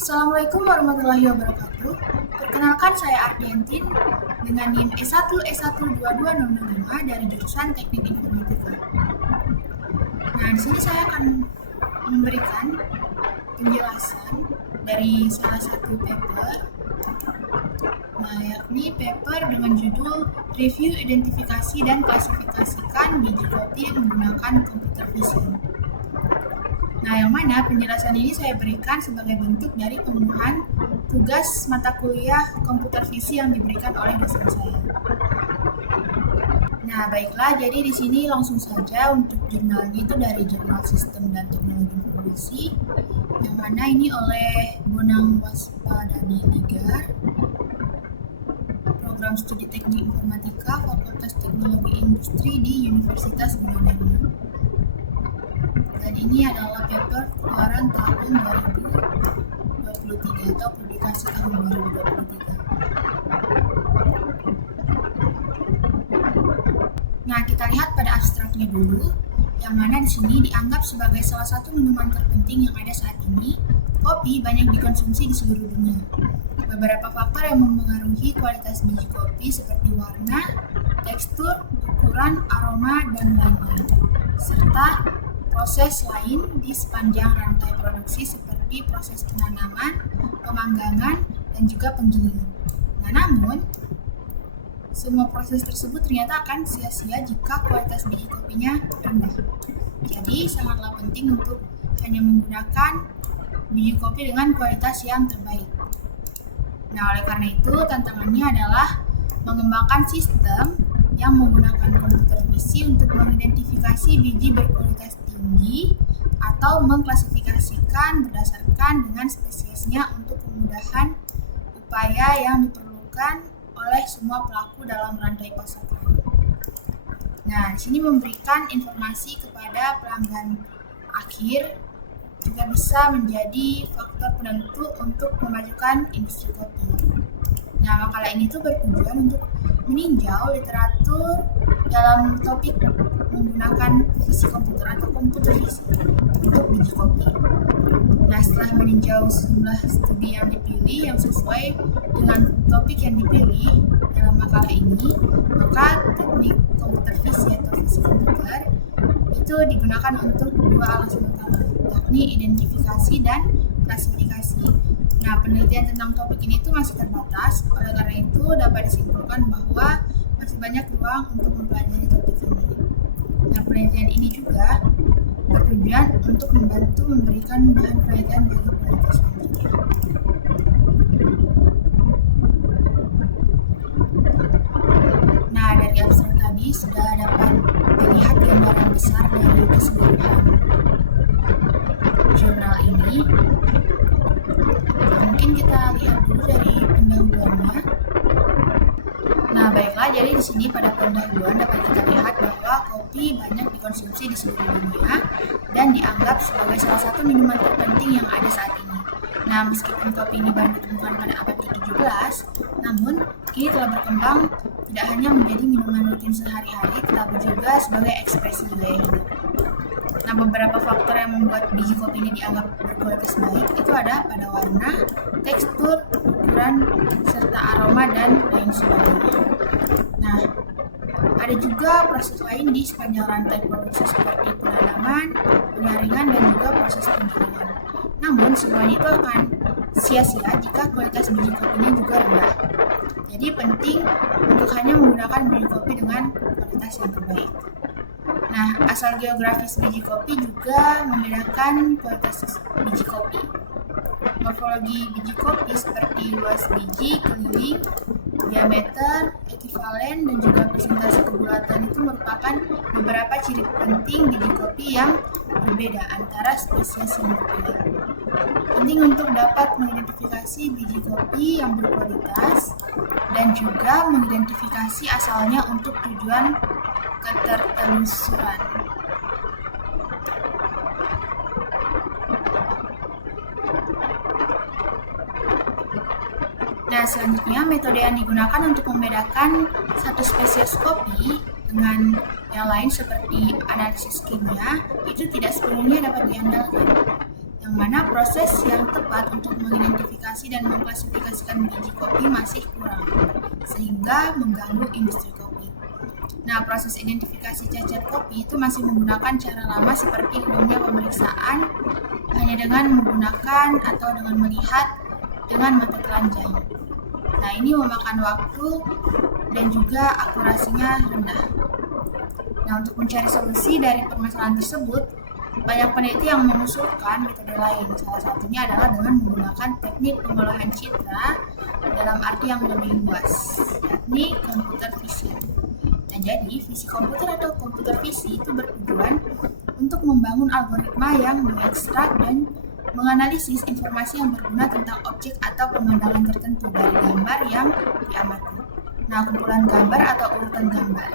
Assalamualaikum warahmatullahi wabarakatuh. Perkenalkan saya Ardiantin dengan NIM E1E12205 dari jurusan Teknik Informatika. Nah, di sini saya akan memberikan penjelasan dari salah satu paper. Nah, yakni paper dengan judul Review, Identifikasi, dan Klasifikasikan Biji Kopi menggunakan Computer Vision. Nah, yang mana penjelasan ini saya berikan sebagai bentuk dari pemenuhan tugas mata kuliah komputer visi yang diberikan oleh dosen saya. Nah, baiklah, jadi di sini langsung saja untuk jurnalnya itu dari Jurnal Sistem dan Teknologi Informasi, yang mana ini oleh Bonang Waspadadi Ligar, Program Studi Teknik Informatika, Fakultas Teknologi Industri di Universitas Gunadarma. Dan ini adalah paper keluaran tahun 2023 atau publikasi tahun 2023. Nah, kita lihat pada abstraknya dulu, yang mana di sini dianggap sebagai salah satu minuman terpenting yang ada saat ini. Kopi banyak dikonsumsi di seluruh dunia. Beberapa faktor yang mempengaruhi kualitas biji kopi seperti warna, tekstur, ukuran, aroma, dan lain-lain. Serta proses lain di sepanjang rantai produksi seperti proses penanaman, pemanggangan, dan juga penggilingan. Nah, namun, semua proses tersebut ternyata akan sia-sia jika kualitas biji kopinya rendah. Jadi, sangatlah penting untuk hanya menggunakan biji kopi dengan kualitas yang terbaik. Nah, oleh karena itu, tantangannya adalah mengembangkan sistem yang menggunakan komputer visi untuk mengidentifikasi biji berkualitas tinggi atau mengklasifikasikan berdasarkan dengan spesiesnya untuk kemudahan upaya yang diperlukan oleh semua pelaku dalam rantai pasokan. Nah, di sini memberikan informasi kepada pelanggan akhir juga bisa menjadi faktor penentu untuk memajukan industri kopi. Nah, makalah ini tuh bertujuan untuk meninjau literatur dalam topik menggunakan visi komputer atau komputer visi untuk biji kopi. Nah, setelah meninjau sejumlah studi yang dipilih yang sesuai dengan topik yang dipilih dalam makalah ini, maka teknik komputer visi atau visi komputer itu digunakan untuk dua alasan utama, yakni identifikasi dan klasifikasi. Nah, penelitian tentang topik ini itu masih terbatas, oleh karena itu dapat disimpulkan bahwa masih banyak ruang untuk mempelajari topik ini. Nah, penelitian ini juga bertujuan untuk membantu memberikan bahan penelitian bagi peneliti selanjutnya. Nah, dari abstrak tadi sudah dapat dilihat gambaran besar dari keseluruhan jurnal ini. Mungkin kita lihat dulu dari pendahuluannya. Nah, baiklah, jadi di sini pada pendahuluan dapat kita lihat bahwa kopi banyak dikonsumsi di seluruh dunia dan dianggap sebagai salah satu minuman terpenting yang ada saat ini. Nah, meskipun kopi ini baru ditemukan pada abad ke-17, namun kini telah berkembang tidak hanya menjadi minuman rutin sehari-hari, tetapi juga sebagai ekspresi gaya hidup. Nah, beberapa faktor yang membuat biji kopi ini dianggap berkualitas baik itu ada pada warna, tekstur, ukuran, serta aroma, dan lain sebagainya. Nah, ada juga proses lain di sepanjang rantai produksi seperti penanaman, penyaringan, dan juga proses penggilingan. Namun, semuanya itu akan sia-sia jika kualitas biji kopinya juga rendah. Jadi penting untuk hanya menggunakan biji kopi dengan kualitas yang terbaik. Nah, asal geografis biji kopi juga membedakan kualitas biji kopi. Morfologi biji kopi seperti luas biji, keliling, diameter, ekivalen, dan juga persentase kebulatan itu merupakan beberapa ciri penting biji kopi yang berbeda antara spesies yang berbeda. Penting untuk dapat mengidentifikasi biji kopi yang berkualitas dan juga mengidentifikasi asalnya untuk tujuan ketertelusuran. Nah, selanjutnya metode yang digunakan untuk membedakan satu spesies kopi dengan yang lain seperti analisis kimia itu tidak sepenuhnya dapat diandalkan. Yang yang mana proses yang tepat untuk mengidentifikasi dan mengklasifikasikan biji kopi masih kurang, sehingga mengganggu industri kopi. Nah, proses identifikasi cacat kopi itu masih menggunakan cara lama seperti umumnya pemeriksaan hanya dengan menggunakan atau dengan melihat dengan mata telanjang. Nah, ini memakan waktu dan juga akurasinya rendah. Nah, untuk mencari solusi dari permasalahan tersebut, banyak peneliti yang mengusulkan metode lain. Salah satunya adalah dengan menggunakan teknik pengolahan citra dalam arti yang lebih luas, yakni computer vision. Nah, jadi visi komputer atau computer vision itu bertujuan untuk membangun algoritma yang mengekstrak dan menganalisis informasi yang berguna tentang objek atau pemandangan tertentu dari gambar yang diamati. Nah, kumpulan gambar atau urutan gambar.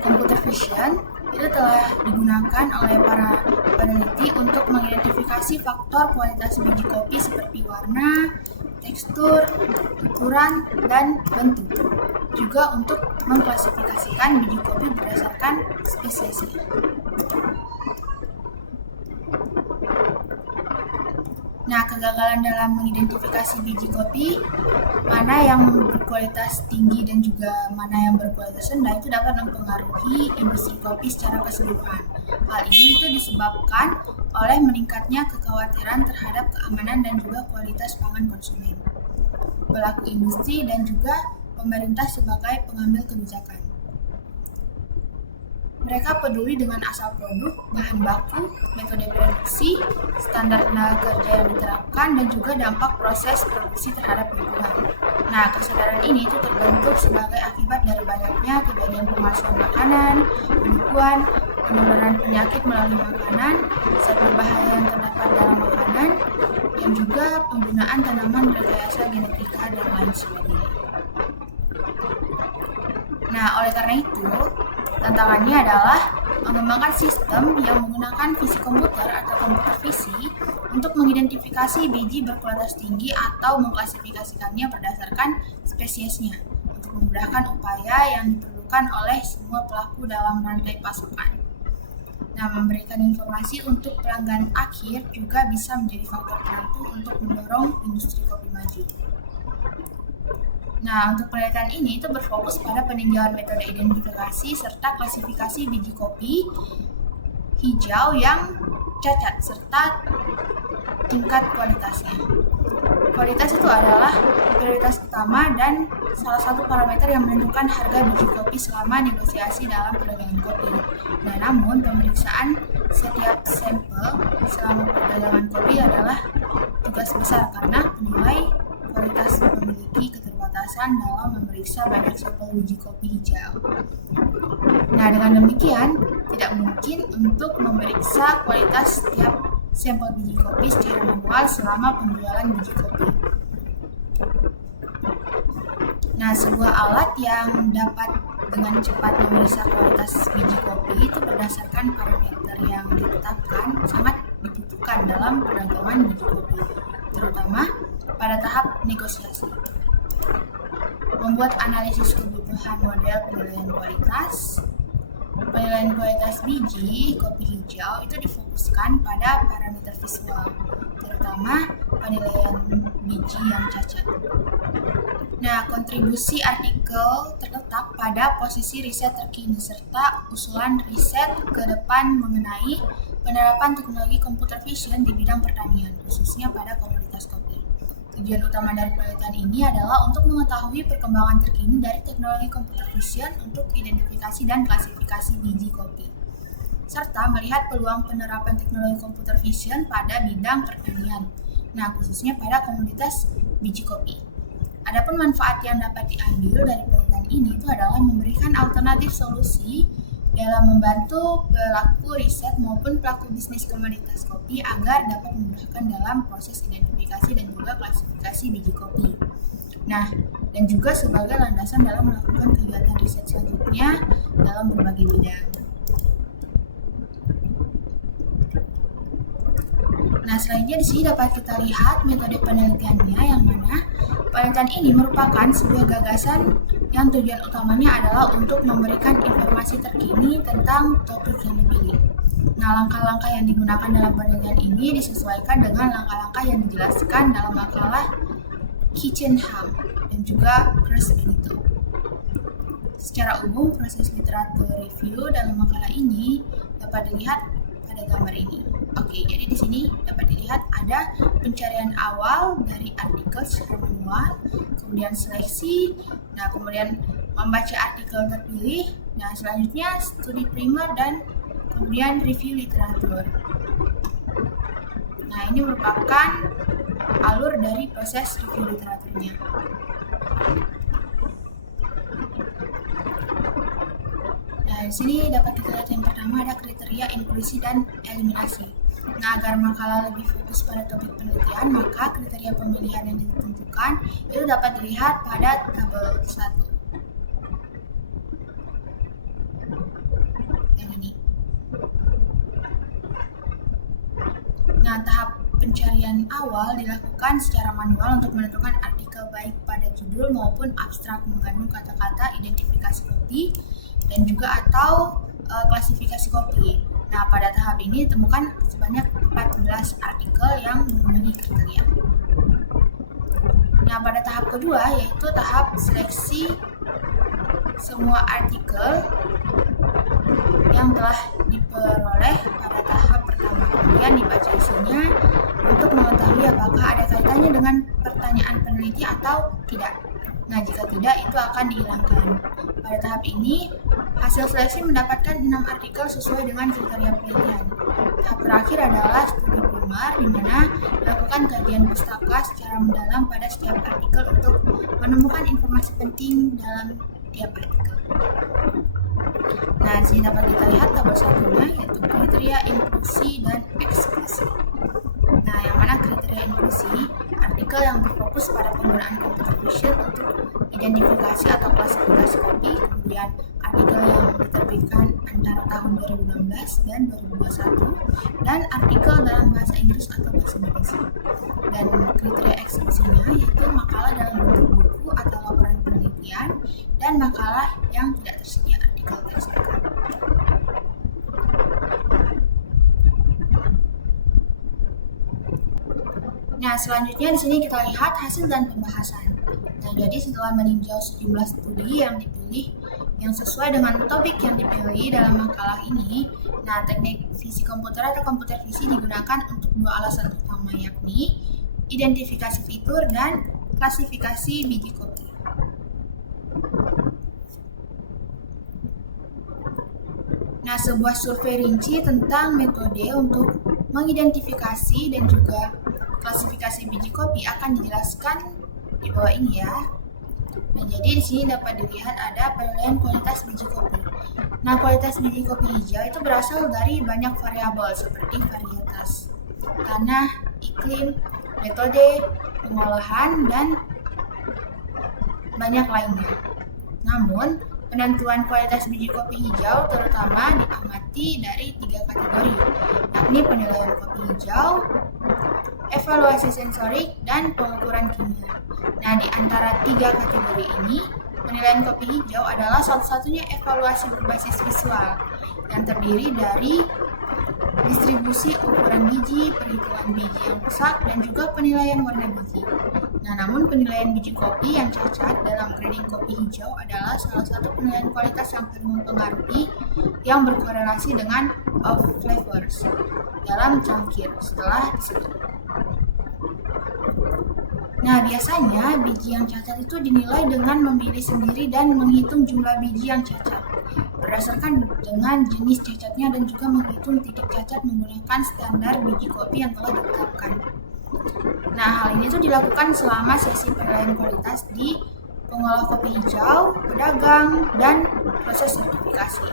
Computer vision itu telah digunakan oleh para peneliti untuk mengidentifikasi faktor kualitas biji kopi seperti warna, tekstur, ukuran, dan bentuk. Juga untuk mengklasifikasikan biji kopi berdasarkan spesiesnya. Nah, kegagalan dalam mengidentifikasi biji kopi, mana yang berkualitas tinggi dan juga mana yang berkualitas rendah itu dapat mempengaruhi industri kopi secara keseluruhan. Hal ini itu disebabkan oleh meningkatnya kekhawatiran terhadap keamanan dan juga kualitas pangan konsumen, pelaku industri, dan juga pemerintah sebagai pengambil kebijakan. Mereka peduli dengan asal produk, bahan baku, metode produksi, standar tenaga kerja yang diterapkan, dan juga dampak proses produksi terhadap lingkungan. Nah, kesadaran ini itu terbentuk sebagai akibat dari banyaknya kejadian pemalsuan makanan, penipuan, penularan penyakit melalui makanan, zat berbahaya yang terdapat dalam makanan, dan juga penggunaan tanaman rekayasa genetika dan lain sebagainya. Nah, oleh karena itu, tantangannya adalah mengembangkan sistem yang menggunakan visi komputer atau computer vision untuk mengidentifikasi biji berkualitas tinggi atau mengklasifikasikannya berdasarkan spesiesnya untuk memudahkan upaya yang diperlukan oleh semua pelaku dalam rantai pasokan. Nah, memberikan informasi untuk pelanggan akhir juga bisa menjadi faktor penentu untuk mendorong industri kopi maju. Nah, untuk penelitian ini itu berfokus pada peninjauan metode identifikasi serta klasifikasi biji kopi hijau yang cacat serta tingkat kualitasnya. Kualitas itu adalah prioritas utama dan salah satu parameter yang menentukan harga biji kopi selama negosiasi dalam perdagangan kopi. Nah, namun pemeriksaan setiap sampel selama perdagangan kopi adalah tugas besar karena penilai kualitas memiliki keterbatasan dalam memeriksa banyak sampel biji kopi hijau. Nah, dengan demikian, tidak mungkin untuk memeriksa kualitas setiap sampel biji kopi secara manual selama penjualan biji kopi. Nah, sebuah alat yang dapat dengan cepat memeriksa kualitas biji kopi itu berdasarkan parameter yang ditetapkan sangat dibutuhkan dalam perdagangan biji kopi, terutama pada tahap negosiasi. Membuat analisis kebutuhan model penilaian kualitas. Penilaian kualitas biji kopi hijau itu difokuskan pada parameter visual, terutama penilaian biji yang cacat. Nah, kontribusi artikel terletak pada posisi riset terkini serta usulan riset ke depan mengenai penerapan teknologi computer vision di bidang pertanian, khususnya pada komoditas kopi. Tujuan utama dari penelitian ini adalah untuk mengetahui perkembangan terkini dari teknologi computer vision untuk identifikasi dan klasifikasi biji kopi, serta melihat peluang penerapan teknologi computer vision pada bidang pertanian, nah khususnya pada komoditas biji kopi. Adapun manfaat yang dapat diambil dari penelitian ini itu adalah memberikan alternatif solusi dalam membantu pelaku riset maupun pelaku bisnis komoditas kopi agar dapat memudahkan dalam proses identifikasi dan juga klasifikasi biji kopi. Nah, dan juga sebagai landasan dalam melakukan kegiatan riset selanjutnya dalam berbagai bidang. Nah, selanjutnya di sini dapat kita lihat metode penelitiannya, yang mana penelitian ini merupakan sebuah gagasan yang tujuan utamanya adalah untuk memberikan informasi terkini tentang topik yang dipilih. Nah, langkah-langkah yang digunakan dalam penelitian ini disesuaikan dengan langkah-langkah yang dijelaskan dalam makalah Kitchenham dan juga Chris Benito. Secara umum, proses literatur review dalam makalah ini dapat dilihat pada gambar ini. Oke, jadi di sini dapat dilihat ada pencarian awal dari artikel secara manual, kemudian seleksi, nah kemudian membaca artikel terpilih, nah selanjutnya studi primer dan kemudian review literatur. Nah, ini merupakan alur dari proses review literaturnya. Nah, di sini dapat kita lihat yang pertama ada kriteria inklusi dan eliminasi. Nah, agar makalah lebih fokus pada topik penelitian, maka kriteria pemilihan yang ditentukan itu dapat dilihat pada tabel 1. Yang ini. Nah, tahap pencarian awal dilakukan secara manual untuk menentukan artikel baik pada judul maupun abstrak mengandung kata-kata identifikasi kopi dan juga atau klasifikasi kopi. Nah, pada tahap ini ditemukan sebanyak 14 artikel yang memenuhi kriteria. Nah, pada tahap kedua yaitu tahap seleksi semua artikel yang telah diperoleh pada tahap pertama. Kemudian dibaca isinya untuk mengetahui apakah ada kaitannya dengan pertanyaan peneliti atau tidak. Nah, jika tidak, itu akan dihilangkan. Pada tahap ini, hasil seleksi mendapatkan 6 artikel sesuai dengan kriteria penelitian. Tahap terakhir adalah studi primer, di mana dilakukan kajian pustaka secara mendalam pada setiap artikel untuk menemukan informasi penting dalam tiap artikel. Nah, di sini dapat kita lihat tabel satunya, yaitu kriteria inklusi dan eksklusi. Nah, yang mana kriteria inklusi, artikel yang berfokus pada penggunaan computer vision untuk identifikasi atau klasifikasi kopi, kemudian artikel yang diterbitkan antara tahun 2016 dan 2021, dan artikel dalam bahasa Inggris atau bahasa Indonesia. Dan kriteria eksklusinya yaitu makalah dalam bentuk buku atau laporan penelitian, dan makalah yang tidak tersedia artikel tersebut. Nah, selanjutnya di sini kita lihat hasil dan pembahasan. Nah, jadi setelah meninjau sejumlah studi yang dipilih yang sesuai dengan topik yang dipilih dalam makalah ini, nah teknik visi komputer atau komputer visi digunakan untuk 2 alasan utama, yakni identifikasi fitur dan klasifikasi biji kopi. Nah, sebuah survei rinci tentang metode untuk mengidentifikasi dan juga klasifikasi biji kopi akan dijelaskan di bawah ini ya. Nah, jadi di sini dapat dilihat ada penilaian kualitas biji kopi. Nah, kualitas biji kopi hijau itu berasal dari banyak variabel seperti varietas, tanah, iklim, metode pengolahan, dan banyak lainnya. Namun, penentuan kualitas biji kopi hijau terutama diamati dari 3 kategori, yakni penilaian kopi hijau, evaluasi sensorik, dan pengukuran kimia. Nah, di antara 3 kategori ini, penilaian kopi hijau adalah satu-satunya evaluasi berbasis visual yang terdiri dari distribusi ukuran biji, perhitungan biji yang rusak, dan juga penilaian warna biji. Nah, namun penilaian biji kopi yang cacat dalam grading kopi hijau adalah salah satu penilaian kualitas yang paling mempengaruhi yang berkorelasi dengan off flavors dalam cangkir setelah disebut. Nah, biasanya biji yang cacat itu dinilai dengan memilih sendiri dan menghitung jumlah biji yang cacat berdasarkan dengan jenis cacatnya dan juga menghitung titik cacat menggunakan standar biji kopi yang telah ditetapkan. Nah, hal ini tuh dilakukan selama sesi penilaian kualitas di pengolah kopi hijau, pedagang, dan proses sertifikasi.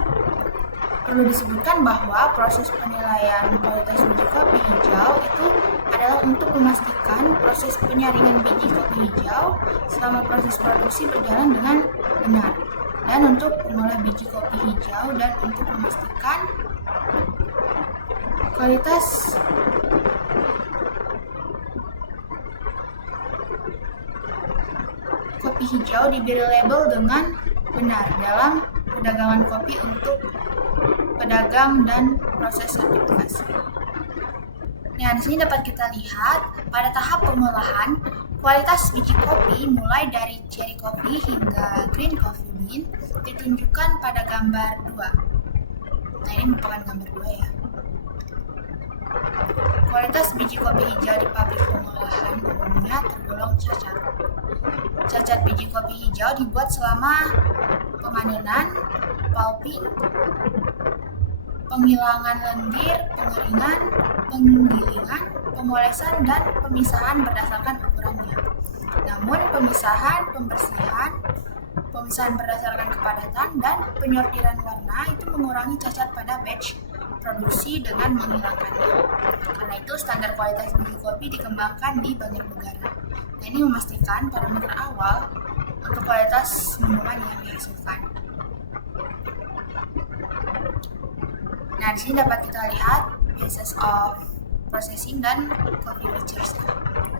Perlu disebutkan bahwa proses penilaian kualitas biji kopi hijau itu adalah untuk memastikan proses penyaringan biji kopi hijau selama proses produksi berjalan dengan benar, dan untuk mengolah biji kopi hijau dan untuk memastikan kualitas kopi hijau diberi label dengan benar dalam perdagangan kopi untuk pedagang, dan proses sertifikasi. Nah, di sini dapat kita lihat pada tahap pengolahan, kualitas biji kopi mulai dari cherry coffee hingga green coffee bean ditunjukkan pada gambar 2. Nah, ini merupakan gambar 2 ya. Kualitas biji kopi hijau di pabrik pengolahan umumnya tergolong cacat. Cacat biji kopi hijau dibuat selama pemanenan, pulping, penghilangan lendir, pengeringan, penggilingan, pemolesan, dan pemisahan berdasarkan ukurannya. Namun pemisahan, pembersihan, pemisahan berdasarkan kepadatan, dan penyortiran warna itu mengurangi cacat pada batch produksi dengan menghilangkannya. Karena itu standar kualitas biji kopi dikembangkan di banyak negara. Nah, ini memastikan parameter awal untuk kualitas minuman yang dihasilkan. Nah, di sini dapat kita lihat process of processing dan coffee features.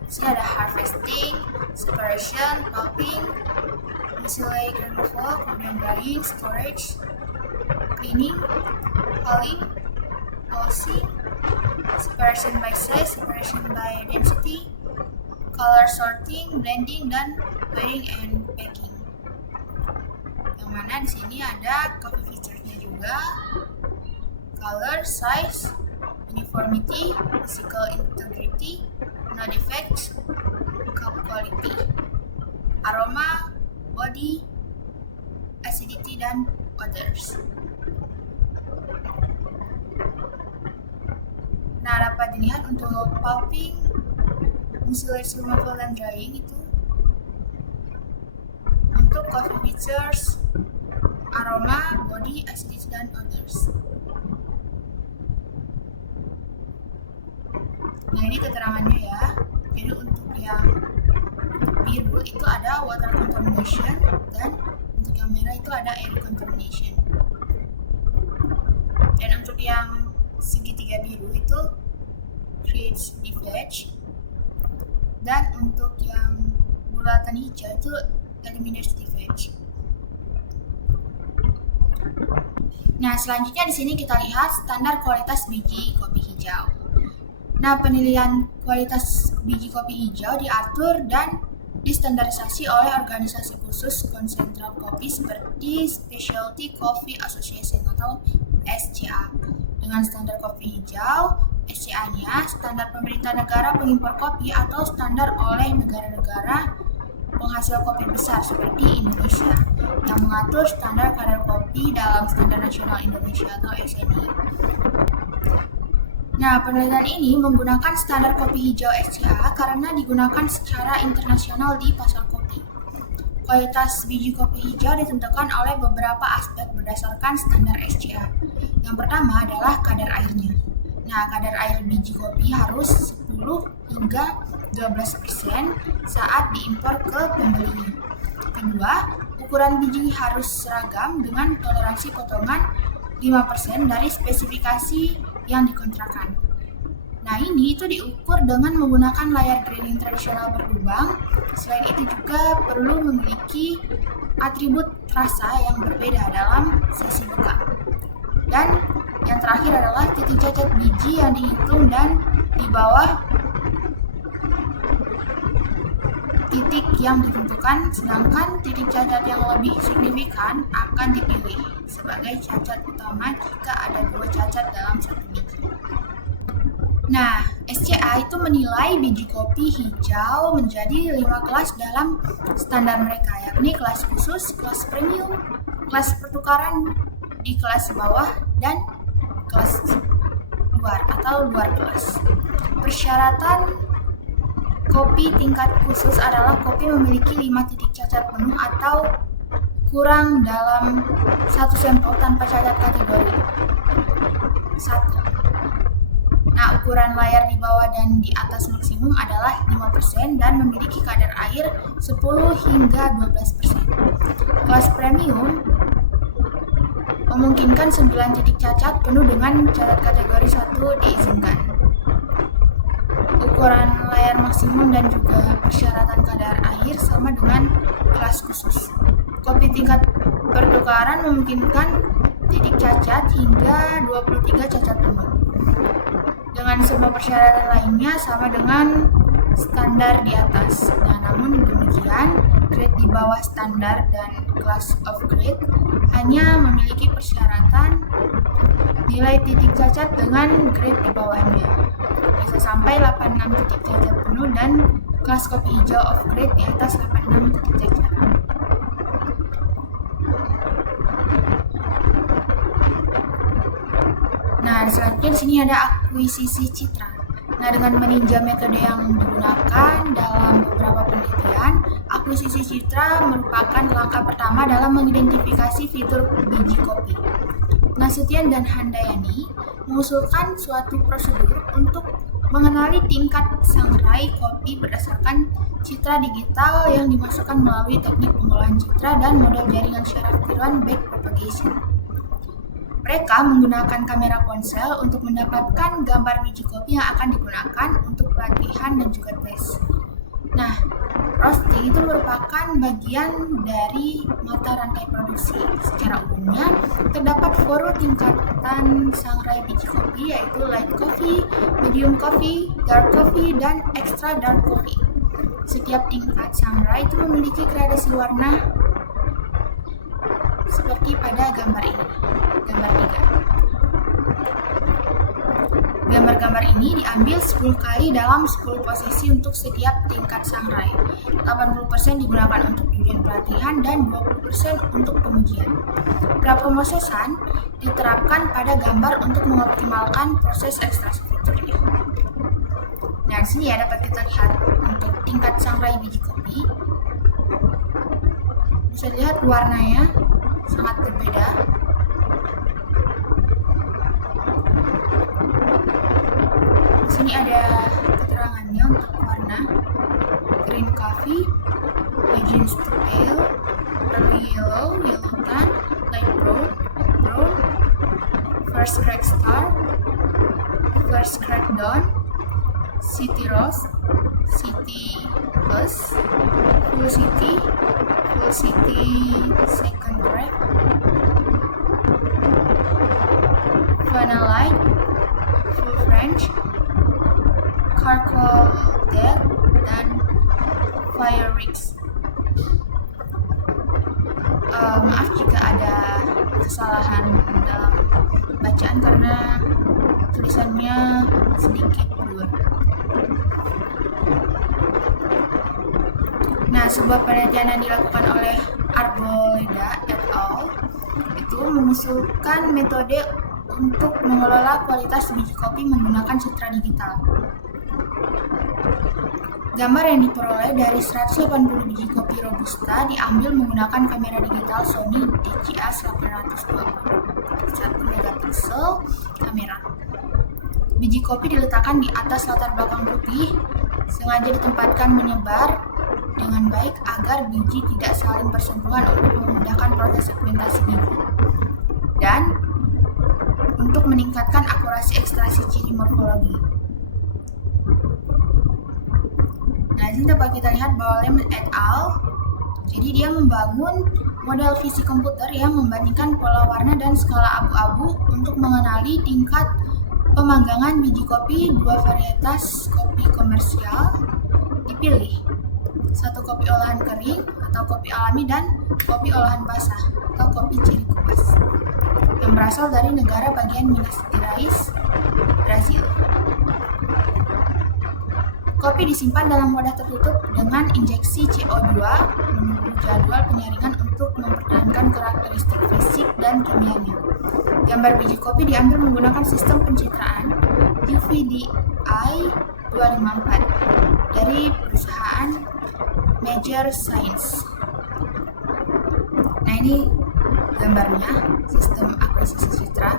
Di sini ada harvesting, separation, pulping, mucilage removal, kemudian drying, storage, cleaning, hulling, polishing, separation by size, separation by density, color sorting, blending, dan weighing and packing. Yang mana di sini ada coffee features-nya juga, color, size, uniformity, physical integrity, no defects, cup quality, aroma, body, acidity, dan others. Nah, dapat dilihat untuk pulping, mucilage removal, dan drying itu untuk coffee features, aroma, body, acidity, dan others. Nah, ini keterangannya ya. Jadi untuk yang biru itu ada water contamination, dan untuk yang merah itu ada air contamination. Dan untuk yang segitiga biru itu creates defect, dan untuk yang bulatan hijau itu eliminates defect. Nah, selanjutnya di sini kita lihat standar kualitas biji kopi hijau. Nah, penilaian kualitas biji kopi hijau diatur dan distandarisasi oleh organisasi khusus konsentrat kopi seperti Specialty Coffee Association atau SCA. Dengan standar kopi hijau, SCA-nya standar pemerintah negara pengimpor kopi atau standar oleh negara-negara penghasil kopi besar seperti Indonesia yang mengatur standar kadar kopi dalam Standar Nasional Indonesia atau SNI. Nah, penelitian ini menggunakan standar kopi hijau SCA karena digunakan secara internasional di pasar kopi. Kualitas biji kopi hijau ditentukan oleh beberapa aspek berdasarkan standar SCA. Yang pertama adalah kadar airnya. Nah, kadar air biji kopi harus 10 hingga 12% saat diimpor ke pembelinya. Kedua, ukuran biji harus seragam dengan toleransi potongan 5% dari spesifikasi yang dikontrakkan. Nah, ini itu diukur dengan menggunakan layar grinding tradisional berlubang. Selain itu juga perlu memiliki atribut rasa yang berbeda dalam sesi beka. Dan yang terakhir adalah titik cacat biji yang dihitung dan di bawah titik yang ditentukan, sedangkan titik cacat yang lebih signifikan akan dipilih sebagai cacat utama jika ada 2 cacat dalam satu biji. Nah, SCA itu menilai biji kopi hijau menjadi 5 kelas dalam standar mereka, yakni kelas khusus, kelas premium, kelas pertukaran di kelas bawah, dan kelas luar atau luar kelas. Persyaratan kopi tingkat khusus adalah kopi memiliki 5 titik cacat penuh atau kurang dalam 1 sampel tanpa cacat kategori 1. Nah, ukuran layar di bawah dan di atas maksimum adalah 5% dan memiliki kadar air 10 hingga 12%. Kelas premium memungkinkan 9 titik cacat penuh dengan cacat kategori 1 diizinkan. Ukuran layar maksimum dan juga persyaratan kadar air sama dengan kelas khusus. Kopi tingkat pertukaran memungkinkan titik cacat hingga 23 cacat penuh. Dengan semua persyaratan lainnya sama dengan standar di atas. Nah, namun demikian, grade di bawah standar dan class of grade hanya memiliki persyaratan nilai titik cacat dengan grade di bawahnya. Bisa sampai 86 titik cacat penuh dan kelas kopi hijau of grade di atas 86 titik cacat. Nah, selanjutnya di sini ada akuisisi citra. Nah, dengan meninjau metode yang digunakan dalam beberapa penelitian, akuisisi citra merupakan langkah pertama dalam mengidentifikasi fitur biji kopi. Nasution dan Handayani mengusulkan suatu prosedur untuk mengenali tingkat sangrai kopi berdasarkan citra digital yang dimasukkan melalui teknik pengolahan citra dan model jaringan syaraf tiruan backpropagation. Mereka menggunakan kamera ponsel untuk mendapatkan gambar biji kopi yang akan digunakan untuk pelatihan dan juga tes. Nah, roasting itu merupakan bagian dari mata rantai produksi. Secara umumnya, terdapat 4 tingkatan sangrai biji kopi, yaitu light coffee, medium coffee, dark coffee, dan extra dark coffee. Setiap tingkat sangrai itu memiliki gradasi warna seperti pada gambar ini, gambar 3. Gambar-gambar ini diambil 10 kali dalam 10 posisi untuk setiap tingkat sangrai. 80% digunakan untuk tujuan pelatihan dan 20% untuk pengujian. Prapromosesan diterapkan pada gambar untuk mengoptimalkan proses ekstraksi fiturnya. Nah, di sini ya dapat kita lihat untuk tingkat sangrai biji kopi. Bisa dilihat warnanya sangat berbeda. Di sini ada keterangannya untuk warna: green coffee, begins to pale, early yellow, yellow tan, light brown, brown, first crack star, first crack dawn, city rose, city plus, full city, second crack, vanilla, full French, charcoal dead, dan fire rigs. Maaf jika ada kesalahan dalam bacaan karena tulisannya sedikit blur. Nah, sebuah penelitian yang dilakukan oleh Arboleda et al. Itu mengusulkan metode untuk mengelola kualitas biji kopi menggunakan citra digital. Gambar yang diperoleh dari 180 biji kopi Robusta diambil menggunakan kamera digital Sony DCS 820 1 megapiksel kamera. Biji kopi diletakkan di atas latar belakang putih, sengaja ditempatkan menyebar dengan baik agar biji tidak saling bersentuhan untuk memudahkan proses segmentasi biji dan untuk meningkatkan akurasi ekstraksi ciri morfologi. Nah, ini dapat kita lihat bahwa Lem et al. Jadi dia membangun model visi komputer yang membandingkan pola warna dan skala abu-abu untuk mengenali tingkat pemanggangan biji kopi dua varietas kopi komersial dipilih. Satu kopi olahan kering atau kopi alami dan kopi olahan basah atau kopi ciri kupas yang berasal dari negara bagian Minas Gerais, Brazil. Kopi disimpan dalam wadah tertutup dengan injeksi CO2 menunggu jadwal penyaringan untuk mempertahankan karakteristik fisik dan kimianya. Gambar biji kopi diambil menggunakan sistem pencitraan UV-Dye 254 dari perusahaan Major Science. Nah, ini gambarnya, sistem akuisisi citra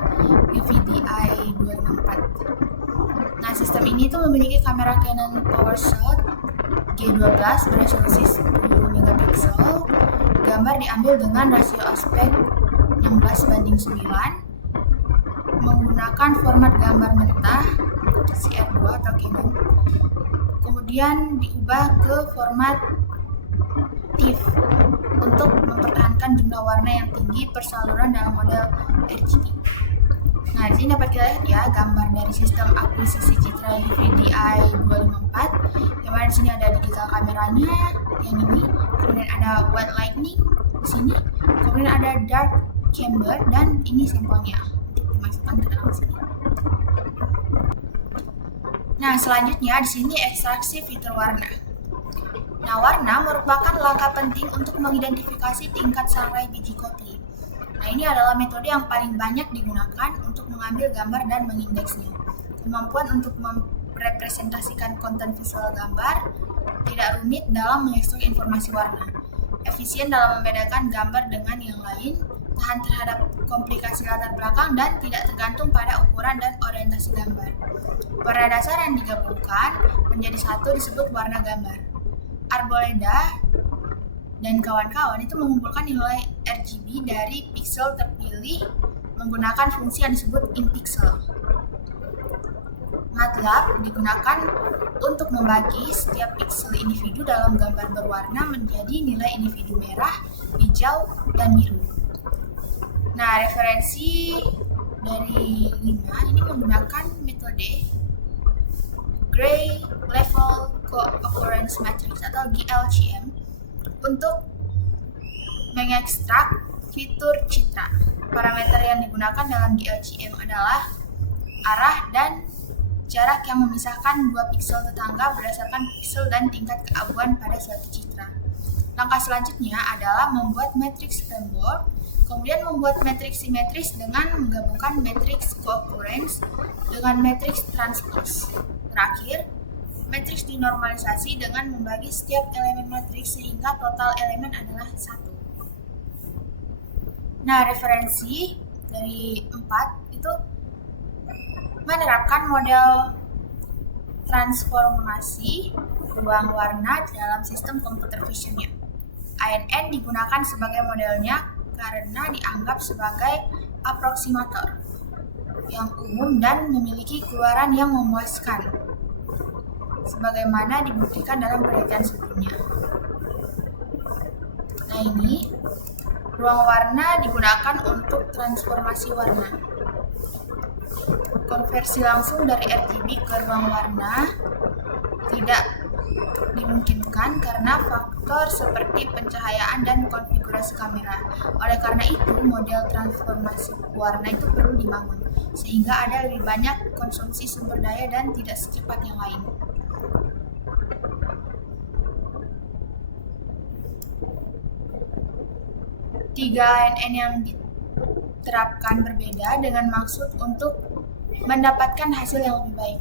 UV-Dye 254. Nah, sistem ini tuh memiliki kamera Canon PowerShot G12 beresolusi 10 megapiksel. Gambar diambil dengan rasio aspek 16:9 menggunakan format gambar mentah CR2 atau Canon. Kemudian diubah ke format efektif untuk mempertahankan jumlah warna yang tinggi persaluran dalam model RGB. Nah, di sini dapat kita lihat ya gambar dari sistem akuisisi citra UV-DI 254, yang mana di sini ada digital kameranya yang ini, kemudian ada white lightning di sini, kemudian ada dark chamber, dan ini sampelnya dimasukkan ke dalam sini. Nah, selanjutnya di sini ekstraksi fitur warna. Nah, warna merupakan langkah penting untuk mengidentifikasi tingkat sangrai biji kopi. Nah, ini adalah metode yang paling banyak digunakan untuk mengambil gambar dan mengindeksnya. Kemampuan untuk merepresentasikan konten visual gambar, tidak rumit dalam mengekstrak informasi warna, efisien dalam membedakan gambar dengan yang lain, tahan terhadap komplikasi latar belakang, dan tidak tergantung pada ukuran dan orientasi gambar. Warna dasar yang digabungkan menjadi satu disebut warna gambar. Arboleda dan kawan-kawan itu mengumpulkan nilai RGB dari pixel terpilih menggunakan fungsi yang disebut inpixel. MATLAB digunakan untuk membagi setiap pixel individu dalam gambar berwarna menjadi nilai individu merah, hijau, dan biru. Nah, referensi dari 5 ini menggunakan metode Gray Level Co-occurrence Matrix atau GLCM untuk mengekstrak fitur citra. Parameter yang digunakan dalam GLCM adalah arah dan jarak yang memisahkan dua piksel tetangga berdasarkan piksel dan tingkat keabuan pada suatu citra. Langkah selanjutnya adalah membuat matriks framework, kemudian membuat matriks simetris dengan menggabungkan matriks co-occurrence dengan matriks transpose. Terakhir, matriks dinormalisasi dengan membagi setiap elemen matriks sehingga total elemen adalah 1. Nah, referensi dari 4 itu menerapkan model transformasi ruang warna dalam sistem computer vision-nya. ANN digunakan sebagai modelnya karena dianggap sebagai aproksimator yang umum dan memiliki keluaran yang memuaskan, sebagaimana dibuktikan dalam penelitian sebelumnya. Nah, ini ruang warna digunakan untuk transformasi warna. Konversi langsung dari RGB ke ruang warna tidak dimungkinkan karena faktor seperti pencahayaan dan konfigurasi kamera. Oleh karena itu, model transformasi warna itu perlu dibangun, sehingga ada lebih banyak konsumsi sumber daya dan tidak secepat yang lain. Tiga ANN yang diterapkan berbeda dengan maksud untuk mendapatkan hasil yang lebih baik.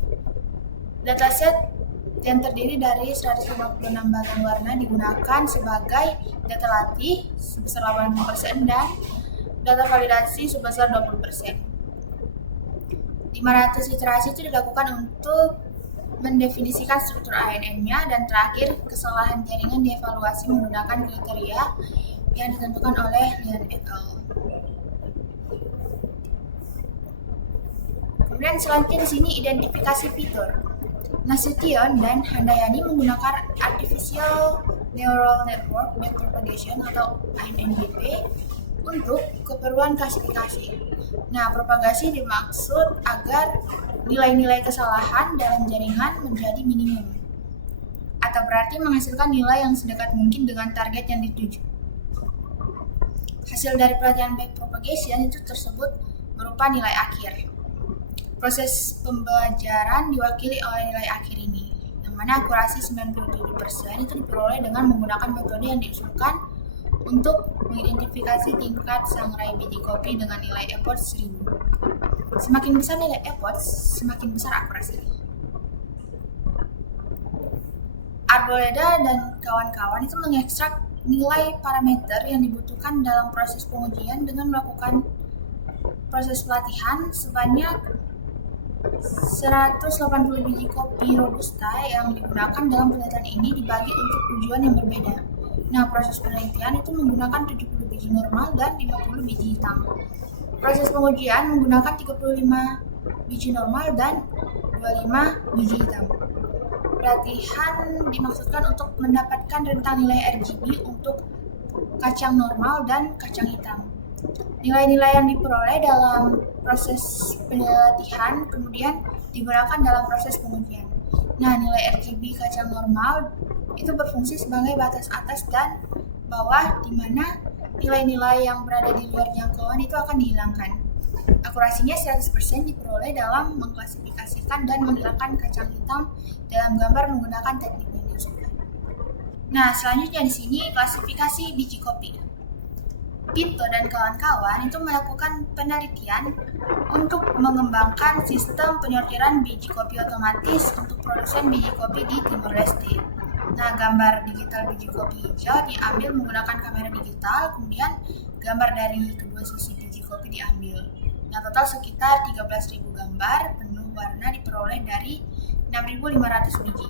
Dataset yang terdiri dari 156 bagian warna digunakan sebagai data latih sebesar 80% dan data validasi sebesar 20%. 500 iterasi itu dilakukan untuk mendefinisikan struktur ANN-nya, dan terakhir kesalahan jaringan dievaluasi menggunakan kriteria yang ditentukan oleh Lian et al. Kemudian selanjutnya di sini identifikasi fitur. Nasution dan Handayani menggunakan Artificial Neural Network Backpropagation atau ANNBP untuk keperluan klasifikasi. Nah, propagasi dimaksud agar nilai-nilai kesalahan dalam jaringan menjadi minimum, atau berarti menghasilkan nilai yang sedekat mungkin dengan target yang dituju. Hasil dari pelatihan backpropagation itu tersebut berupa nilai akhir. Proses pembelajaran diwakili oleh nilai akhir ini, yang mana akurasi 97% itu diperoleh dengan menggunakan metode yang diusulkan untuk mengidentifikasi tingkat sangrai biji kopi dengan nilai Epworth 1000. Semakin besar nilai Epworth, semakin besar akurasi. Arboleda dan kawan-kawan itu mengekstrak nilai parameter yang dibutuhkan dalam proses pengujian dengan melakukan proses pelatihan sebanyak 180 biji kopi Robusta yang digunakan dalam penelitian ini dibagi untuk tujuan yang berbeda. Nah, proses penelitian itu menggunakan 70 biji normal dan 50 biji hitam. Proses pengujian menggunakan 35 biji normal dan 25 biji hitam. Pelatihan dimaksudkan untuk mendapatkan rentang nilai RGB untuk kacang normal dan kacang hitam. Nilai-nilai yang diperoleh dalam proses pelatihan kemudian digunakan dalam proses pengujian. Nah, nilai RGB kacang normal itu berfungsi sebagai batas atas dan bawah di mana nilai-nilai yang berada di luar jangkauan itu akan dihilangkan. Akurasinya 100% diperoleh dalam mengklasifikasikan dan menghilangkan kacang hitam dalam gambar menggunakan teknik Minnesota. Nah, selanjutnya di sini klasifikasi biji kopi. Pinto dan kawan-kawan itu melakukan penelitian untuk mengembangkan sistem penyortiran biji kopi otomatis untuk produsen biji kopi di Timor Leste. Nah, gambar digital biji kopi hijau diambil menggunakan kamera digital, kemudian gambar dari kedua sisi biji kopi diambil. Nah, total sekitar 13.000 gambar penuh warna diperoleh dari 6.500 biji.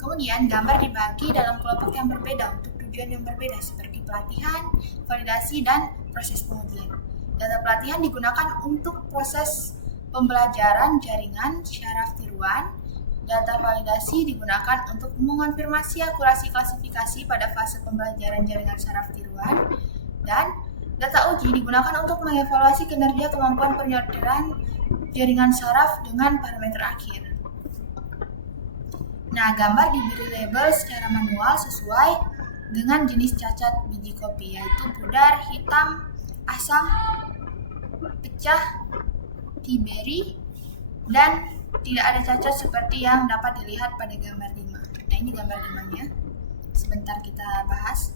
Kemudian, gambar dibagi dalam kelompok yang berbeda untuk tujuan yang berbeda seperti pelatihan, validasi, dan proses pengujian. Data pelatihan digunakan untuk proses pembelajaran jaringan syaraf tiruan. Data validasi digunakan untuk mengonfirmasi akurasi klasifikasi pada fase pembelajaran jaringan syaraf tiruan, dan data uji digunakan untuk mengevaluasi kinerja kemampuan penyortiran jaringan saraf dengan parameter akhir. Nah, gambar diberi label secara manual sesuai dengan jenis cacat biji kopi, yaitu pudar, hitam, asam, pecah, Tiberi, dan tidak ada cacat seperti yang dapat dilihat pada gambar 5. Nah, ini gambar 5-nya. Sebentar kita bahas.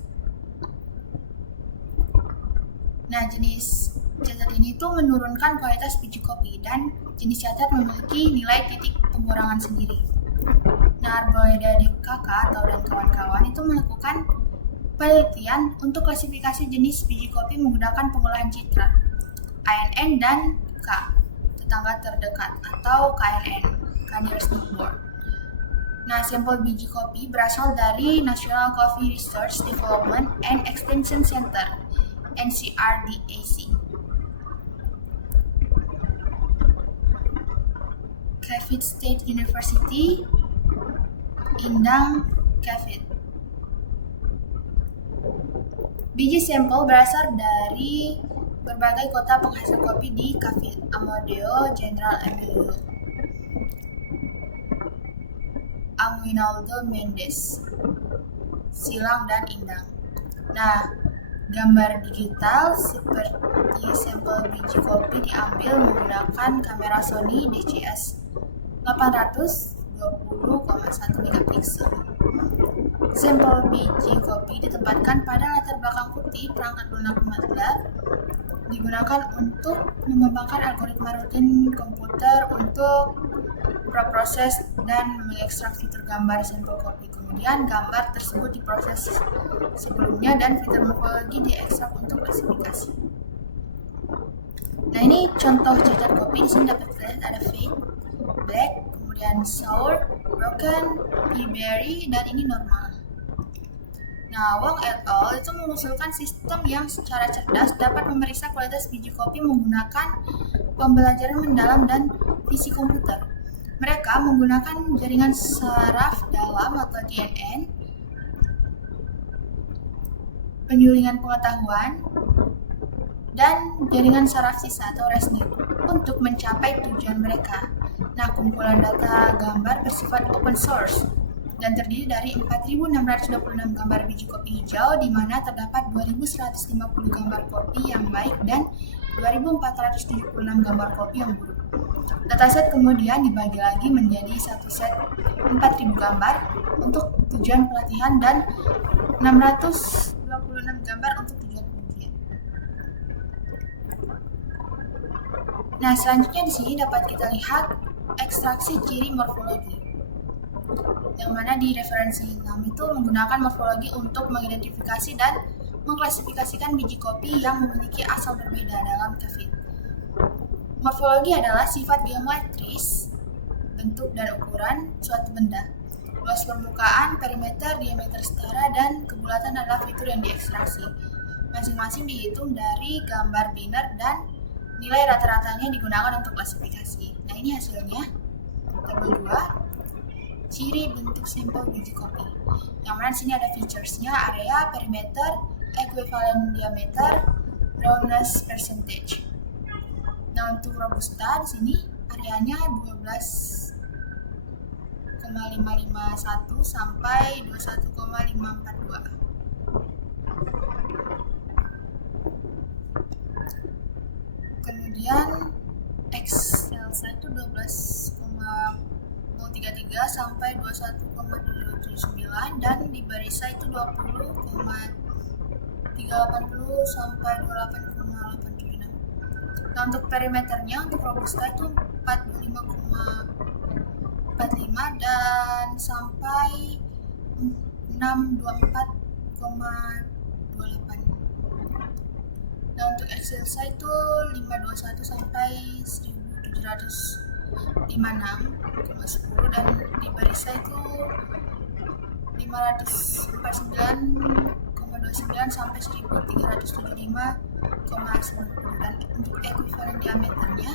Nah, jenis cacat ini tuh menurunkan kualitas biji kopi dan jenis cacat memiliki nilai titik pengurangan sendiri. Nah, Arboleda DKK atau dan kawan-kawan itu melakukan penelitian untuk klasifikasi jenis biji kopi menggunakan pengolahan citra ANN dan K, tetangga terdekat, atau KNN, Nearest Neighbor. Nah, sampel biji kopi berasal dari National Coffee Research Development and Extension Center, NCRDAC. Cavite State University, Indang, Cavite. Biji sampel berasal dari berbagai kota penghasil kopi di Cavite, Amadeo, General Emilio, Aguinaldo Mendes, Silang, dan Indang. Nah, gambar digital seperti sampel biji kopi diambil menggunakan kamera Sony DCS 820,1 megapiksel. Sampel biji kopi ditempatkan pada latar belakang putih perangkat lunak MATLAB digunakan untuk mengembangkan algoritma rutin komputer untuk preproses dan mengekstrak fitur gambar sampel kopi. Kemudian gambar tersebut diproses sebelumnya dan fitur morfologi diekstrak untuk klasifikasi. Nah, ini contoh cacat kopi. Di sini dapat dilihat ada fade, black, kemudian sour, broken, Tiberi, dan ini normal. Nah, Wang et al. Itu mengusulkan sistem yang secara cerdas dapat memeriksa kualitas biji kopi menggunakan pembelajaran mendalam dan visi komputer. Mereka menggunakan jaringan saraf dalam atau DNN, penyulingan pengetahuan, dan jaringan saraf sisa atau ResNet untuk mencapai tujuan mereka. Nah, kumpulan data gambar bersifat open source dan terdiri dari 4.626 gambar biji kopi hijau, di mana terdapat 2.150 gambar kopi yang baik dan 2.476 gambar kopi yang buruk. Dataset kemudian dibagi lagi menjadi satu set 4.000 gambar untuk tujuan pelatihan dan 626 gambar untuk tujuan pengujian. Nah, selanjutnya di sini dapat kita lihat ekstraksi ciri morfologi, yang mana di referensi 6 itu menggunakan morfologi untuk mengidentifikasi dan mengklasifikasikan biji kopi yang memiliki asal berbeda dalam Cavite. Morfologi adalah sifat geometris, bentuk dan ukuran suatu benda. Luas permukaan, perimeter, diameter setara, dan kebulatan adalah fitur yang diekstraksi. Masing-masing dihitung dari gambar biner dan nilai rata-ratanya digunakan untuk klasifikasi. Nah, ini hasilnya. Tabel 2. ciri bentuk sampel biji kopi. Yang mana di sini ada features-nya, area, perimeter, equivalent diameter, roughness percentage. Nah, untuk Robusta di sini areanya 12,551 sampai 21,542. Kemudian Excelsa itu 12,033 sampai 21,779 dan di Barisa itu 20,380 sampai 28,876. Nah, untuk perimeternya untuk Robusta itu 45,45 dan sampai 624,28. Nah, untuk Excelsa itu 521 sampai 1756,10 dan di Barisa itu 549,29 sampai 1375,90. Dan untuk equivalent diameternya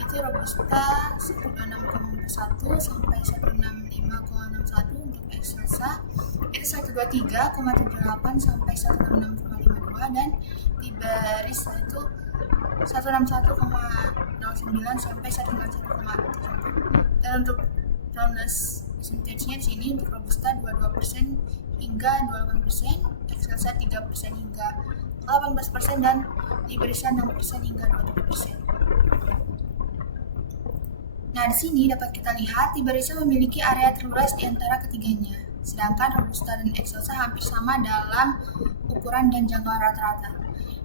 itu Robusta 126,41 sampai 165,61, untuk Excelsa itu 123,78 sampai 166,52 dan di Barisa itu 161,09 sampai 191,74. Dan untuk roughness percentage-nya di sini untuk Robusta 22% hingga 28%, Excelsa 3% hingga 18% dan di Barisa 6% hingga 23%. Nah, di sini dapat kita lihat di Barisa memiliki area terluas di antara ketiganya, sedangkan Robusta dan Excelsa hampir sama dalam ukuran dan jangkauan rata-rata.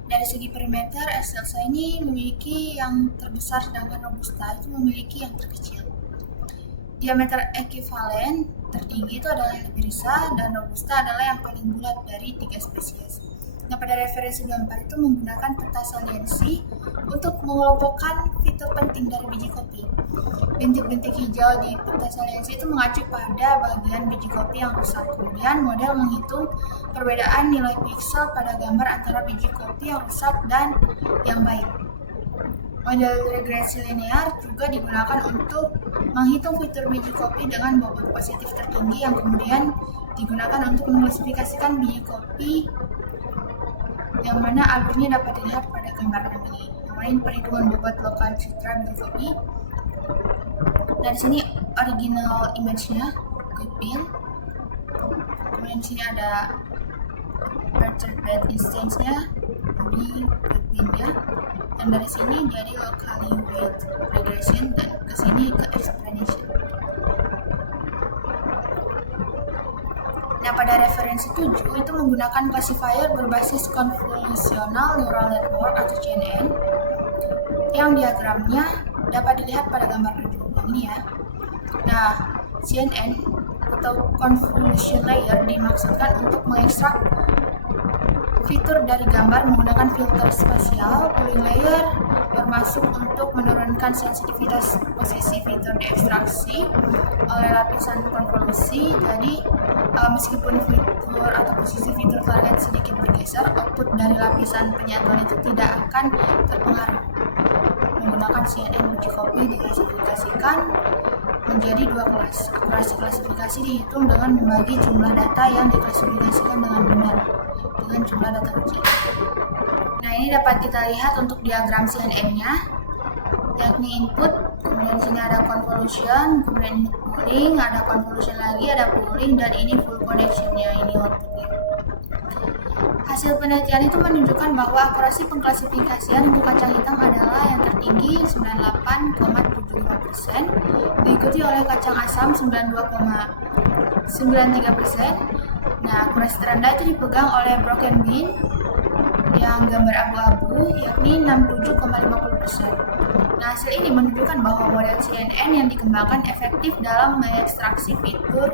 Dari segi perimeter, Excelsa ini memiliki yang terbesar, sedangkan Robusta itu memiliki yang terkecil. Diameter ekivalen tertinggi itu adalah di Barisa dan Robusta adalah yang paling bulat dari 3 spesies. Nah, pada referensi 24 itu menggunakan peta saliensi untuk mengelompokkan fitur penting dari biji kopi. Bintik-bintik hijau di peta saliensi itu mengacu pada bagian biji kopi yang rusak. Kemudian model menghitung perbedaan nilai piksel pada gambar antara biji kopi yang rusak dan yang baik. Model regresi linear juga digunakan untuk menghitung fitur biji kopi dengan bobot positif tertinggi yang kemudian digunakan untuk mengklasifikasikan biji kopi yang mana alurnya dapat dilihat pada gambar ini. Yang lain perhitungan bobot lokal citra biji kopi. Dan di sini original image-nya, good bin. Kemudian di sini ada perturbed bed instance-nya, ini good bin-nya. Dan dari sini jadi locally weight regression dan ke sini ke explanation. Nah, pada referensi 7 itu menggunakan classifier berbasis convolutional neural network atau CNN yang diagramnya dapat dilihat pada gambar 7 yang ini ya. Nah, CNN atau convolution layer dimaksudkan untuk mengekstrak fitur dari gambar menggunakan filter spasial. Pooling layer termasuk untuk menurunkan sensitivitas posisi fitur diekstraksi oleh lapisan konvolusi. Jadi meskipun fitur atau posisi fitur target sedikit bergeser, output dari lapisan penyatuan itu tidak akan terpengaruh. Menggunakan CNN biji kopi diklasifikasikan menjadi 2 kelas. Akurasi klasifikasi dihitung dengan membagi jumlah data yang diklasifikasikan dengan benar dengan jumlah data uji. Nah, ini dapat kita lihat untuk diagram CNN-nya, yakni input, kemudian di sini ada convolution, kemudian pooling, ada convolution lagi, ada pooling, dan ini full connection-nya, ini outputnya. Hasil penelitian itu menunjukkan bahwa akurasi pengklasifikasian untuk kacang hitam adalah yang tertinggi 98,75%, diikuti oleh kacang asam 92,93%. Nah, akurasi terendah itu dipegang oleh broken bean yang gambar abu-abu, yakni 67,50%. Nah, hasil ini menunjukkan bahwa model CNN yang dikembangkan efektif dalam mengekstraksi fitur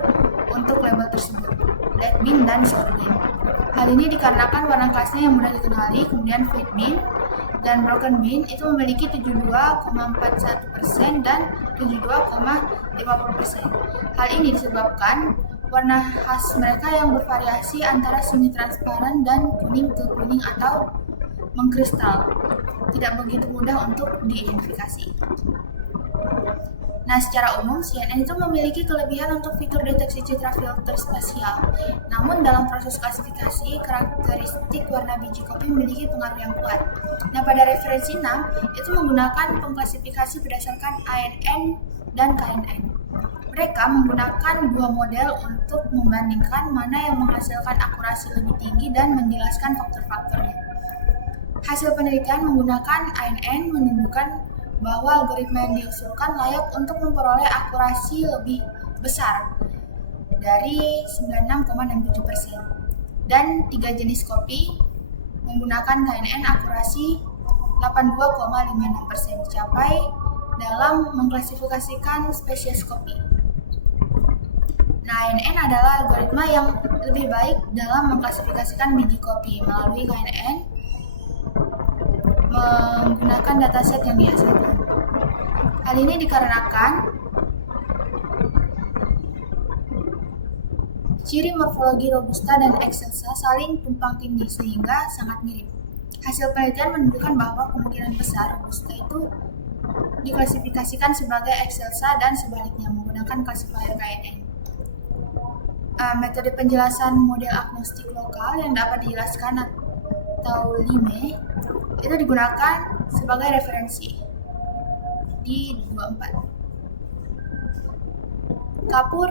untuk label tersebut, black bean dan sour bean. Hal ini dikarenakan warna khasnya yang mudah dikenali. Kemudian white bean dan broken bean itu memiliki 72,41% dan 72,50%. Hal ini disebabkan warna khas mereka yang bervariasi antara semi transparan dan kuning ke kuning atau mengkristal, tidak begitu mudah untuk diidentifikasi. Nah, secara umum, CNN itu memiliki kelebihan untuk fitur deteksi citra filter spasial. Namun, dalam proses klasifikasi, karakteristik warna biji kopi memiliki pengaruh yang kuat. Nah, pada referensi 6, itu menggunakan pengklasifikasi berdasarkan ANN dan KNN. Mereka menggunakan dua model untuk membandingkan mana yang menghasilkan akurasi lebih tinggi dan menjelaskan faktor-faktornya. Hasil penelitian menggunakan ANN menunjukkan bahwa algoritma yang diusulkan layak untuk memperoleh akurasi lebih besar dari 96,67%. Dan 3 jenis kopi menggunakan KNN akurasi 82,56% dicapai dalam mengklasifikasikan spesies kopi. Nah, ANN adalah algoritma yang lebih baik dalam mengklasifikasikan biji kopi. Melalui KNN menggunakan dataset yang dihasilkan. Hal ini dikarenakan ciri morfologi Robusta dan Excelsa saling tumpang tindih sehingga sangat mirip. Hasil penelitian menunjukkan bahwa kemungkinan besar Robusta itu diklasifikasikan sebagai Excelsa dan sebaliknya menggunakan klasifier KNN. Metode penjelasan model agnostik lokal yang dapat dijelaskan atau LIME itu digunakan sebagai referensi di 24. Kapur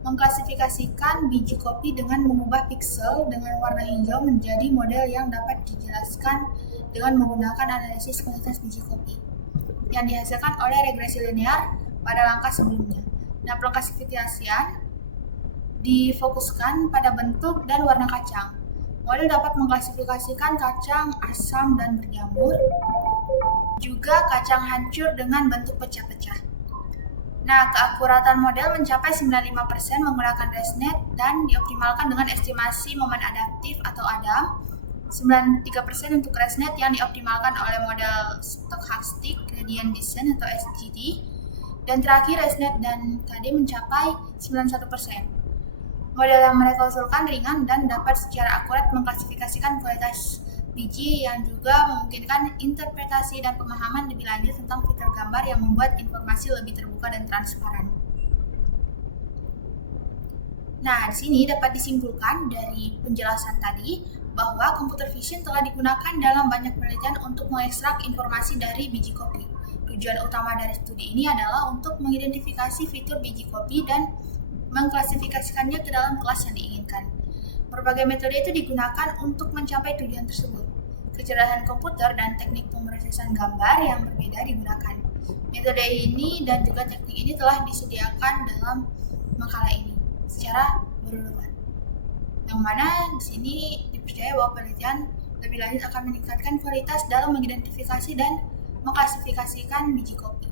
mengklasifikasikan biji kopi dengan mengubah piksel dengan warna hijau menjadi model yang dapat dijelaskan dengan menggunakan analisis kuantitas biji kopi yang dihasilkan oleh regresi linear pada langkah sebelumnya. Nah, pengklasifikasian difokuskan pada bentuk dan warna kacang. Model dapat mengklasifikasikan kacang asam dan berjamur, juga kacang hancur dengan bentuk pecah-pecah. Nah, keakuratan model mencapai 95% menggunakan ResNet dan dioptimalkan dengan estimasi momen adaptif atau ADAM, 93% untuk ResNet yang dioptimalkan oleh model Stochastic Gradient Descent atau SGD, dan terakhir ResNet dan KD mencapai 91%. Model yang mereka usulkan ringan dan dapat secara akurat mengklasifikasikan kualitas biji yang juga memungkinkan interpretasi dan pemahaman lebih lanjut tentang fitur gambar yang membuat informasi lebih terbuka dan transparan. Nah, di sini dapat disimpulkan dari penjelasan tadi bahwa computer vision telah digunakan dalam banyak penelitian untuk mengekstrak informasi dari biji kopi. Tujuan utama dari studi ini adalah untuk mengidentifikasi fitur biji kopi dan mengklasifikasikannya ke dalam kelas yang diinginkan. Berbagai metode itu digunakan untuk mencapai tujuan tersebut. Kecerdasan komputer dan teknik pemrosesan gambar yang berbeda digunakan. Metode ini dan juga teknik ini telah disediakan dalam makalah ini secara berurutan. Yang mana di sini dipercaya bahwa penelitian lebih lanjut akan meningkatkan kualitas dalam mengidentifikasi dan mengklasifikasikan biji kopi.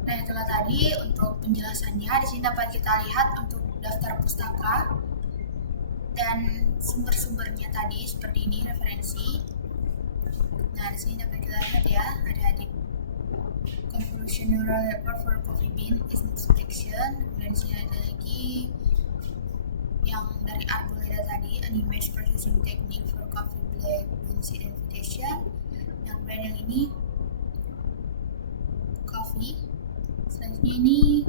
Nah, itulah tadi untuk penjelasannya. Di sini dapat kita lihat untuk daftar pustaka dan sumber-sumbernya tadi seperti ini referensi. Nah, di sini dapat kita lihat ya, ada di Convolution Neural Network for Coffee Bean Inspection. Kemudian di sini ada lagi yang dari Arboleda tadi, an image processing technique for coffee bean identification. Yang kemudian yang ini coffee. Selanjutnya ini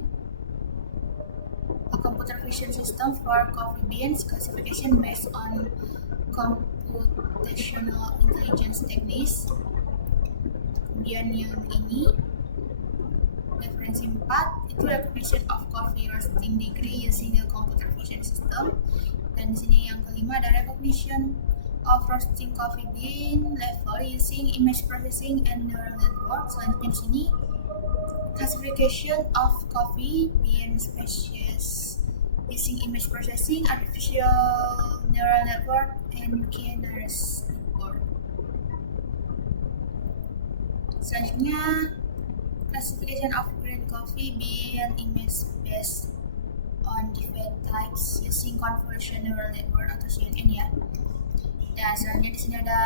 a computer vision system for coffee beans classification based on computational intelligence techniques. Kemudian yang ini referensi 4 itu recognition of coffee roasting degree using a computer vision system. Dan di sini yang kelima ada recognition of roasting coffee bean level using image processing and neural network. Selanjutnya di sini classification of coffee bean species using image processing, artificial neural network, and K-nearest network. Selanjutnya classification of green coffee bean image based on different types using convolution neural network atau CNN ya. Dan selanjutnya di sini ada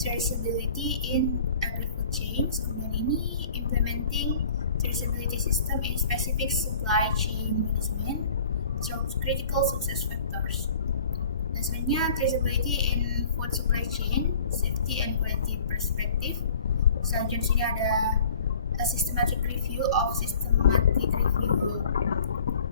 traceability in agri-food chains. Kemudian ini implementing traceability system in specific supply chain management through critical success factors. Dan selanjutnya traceability in food supply chain, safety and quality perspective. Selanjutnya di sini ada a systematic review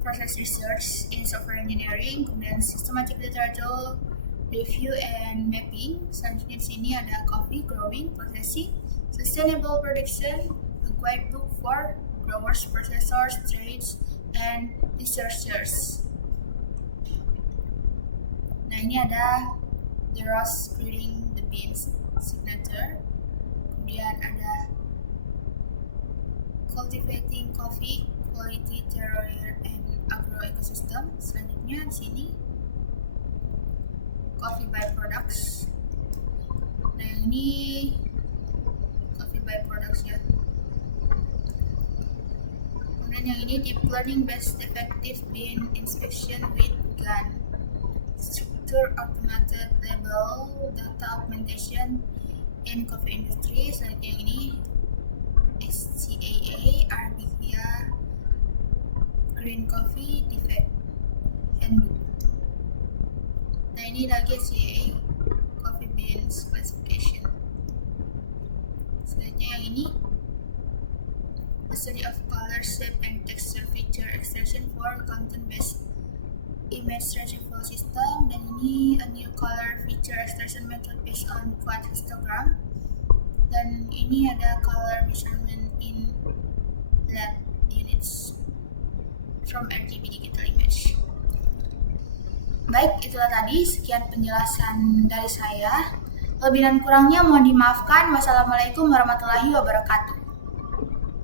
process research in software engineering, kemudian systematic literature review and mapping. Selanjutnya di sini ada coffee growing, processing, sustainable production, a guidebook for growers, processors, trades, and researchers. Nah, ini ada the roast breeding the beans signature. Kemudian ada cultivating coffee, quality, terroir, and agro ecosystem. Selanjutnya di sini coffee byproducts. Nah, ini coffee byproducts ya. Kemudian yang ini deep learning based effective bean inspection with GAN. Structure automated label data augmentation in coffee industry. Selanjutnya yang ini SCAA Arabia Green Coffee Defect Handbook. Nah, ini lagi SCAA Coffee Beans Classification. Selanjutnya yang ini the study of color, shape, and texture feature extraction for content-based image retrieval system. Dan ini a new color feature extraction method based on quad histogram. Dan ini ada color measurement in lab units from RGB digital image. Baik, itulah tadi sekian penjelasan dari saya. Lebih dan kurangnya mohon dimaafkan. Wassalamualaikum warahmatullahi wabarakatuh.